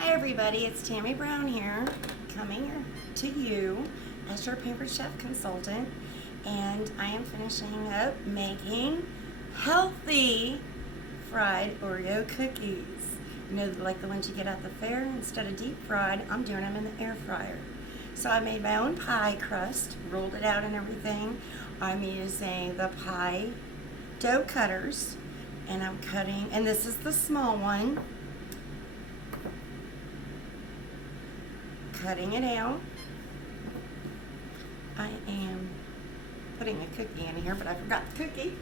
Hi everybody, it's Tammy Brown here, coming to you as your Pampered Chef consultant, and I am finishing up making healthy fried Oreo cookies. You know, like the ones you get at the fair. Instead of deep fried, I'm doing them in the air fryer. So I made my own pie crust, rolled it out and everything. I'm using the pie dough cutters, and I'm cutting, and this is the small one. Cutting it out. I am putting a cookie in here, but I forgot the cookie.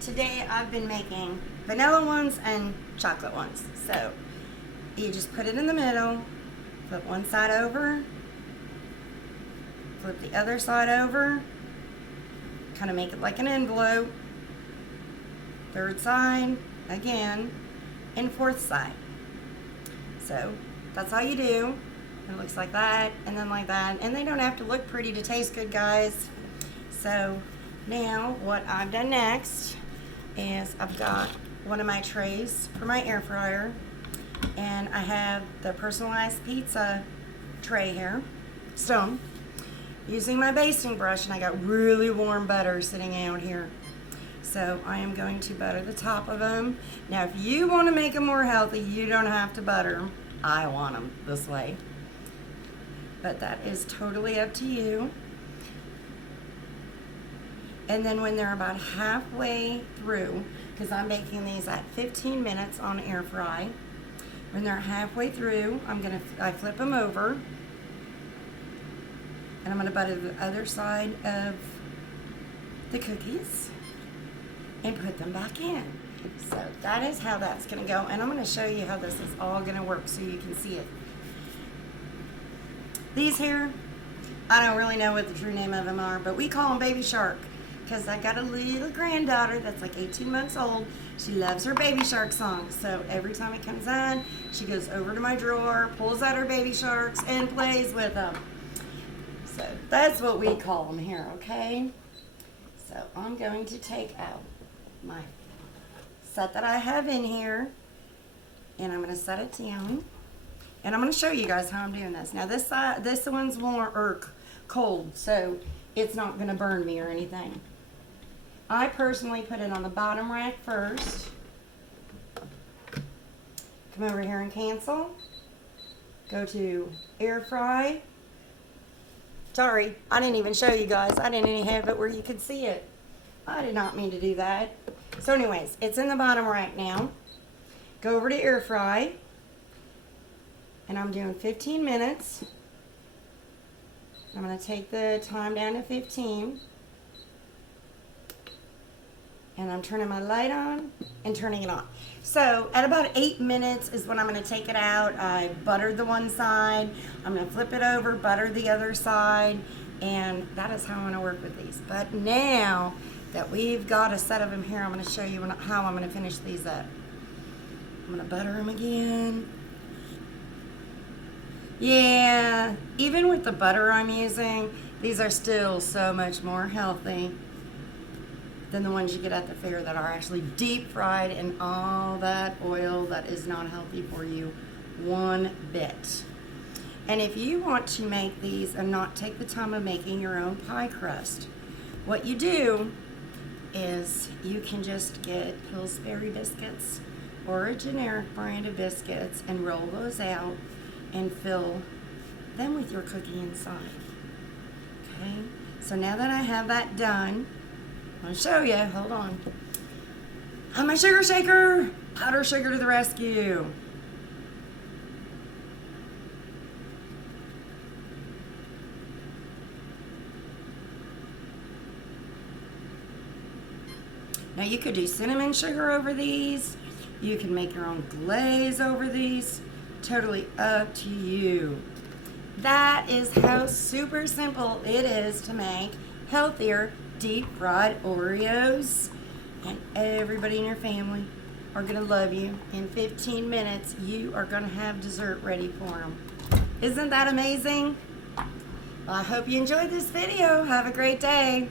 Today I've been making vanilla ones and chocolate ones. So you just put it in the middle, flip one side over, flip the other side over, kind of make it like an envelope, third side again, and fourth side. So that's all you do. It looks like that, and then like that, and they don't have to look pretty to taste good, guys. So now what I've done next is I've got one of my trays for my air fryer, and I have the personalized pizza tray here, stone, using my basting brush, and I got really warm butter sitting out here. So I am going to butter the top of them. Now if you want to make them more healthy, you don't have to butter them. I want them this way. But that is totally up to you. And then when they're about halfway through, because I'm baking these at 15 minutes on air fry, when they're halfway through, I flip them over, and I'm going to butter the other side of the cookies and put them back in. So that is how that's going to go, and I'm going to show you how this is all going to work so you can see it. These here, I don't really know what the true name of them are, but we call them Baby Shark, because I got a little granddaughter that's like 18 months old. She loves her Baby Shark song, so every time it comes on, she goes over to my drawer, pulls out her Baby Sharks, and plays with them. So that's what we call them here, okay? So I'm going to take out my set that I have in here, and I'm going to set it down, and I'm going to show you guys how I'm doing this. Now this one's warm or cold, so it's not going to burn me or anything. I personally put it on the bottom rack first. Come over here and cancel. Go to air fry. Sorry, I didn't even show you guys. I didn't even have it where you could see it. I did not mean to do that. So anyways, it's in the bottom rack now. Go over to air fry. And I'm doing 15 minutes. I'm going to take the time down to 15. And I'm turning my light on and turning it on. So at about 8 minutes is when I'm going to take it out. I buttered the one side. I'm going to flip it over, butter the other side, and that is how I'm going to work with these. But now that we've got a set of them here, I'm going to show you how I'm going to finish these up. I'm going to butter them again. Yeah, even with the butter I'm using, these are still so much more healthy than the ones you get at the fair that are actually deep fried in all that oil that is not healthy for you one bit. And if you want to make these and not take the time of making your own pie crust, what you do is you can just get Pillsbury biscuits or a generic brand of biscuits and roll those out and fill them with your cookie inside. Okay, so now that I have that done, I'll show you. Hold on. I'm my sugar shaker. Powder sugar to the rescue. Now you could do cinnamon sugar over these. You can make your own glaze over these. Totally up to you. That is how super simple it is to make healthier deep fried Oreos, and everybody in your family are going to love you. In 15 minutes, you are going to have dessert ready for them. Isn't that amazing? Well, I hope you enjoyed this video. Have a great day.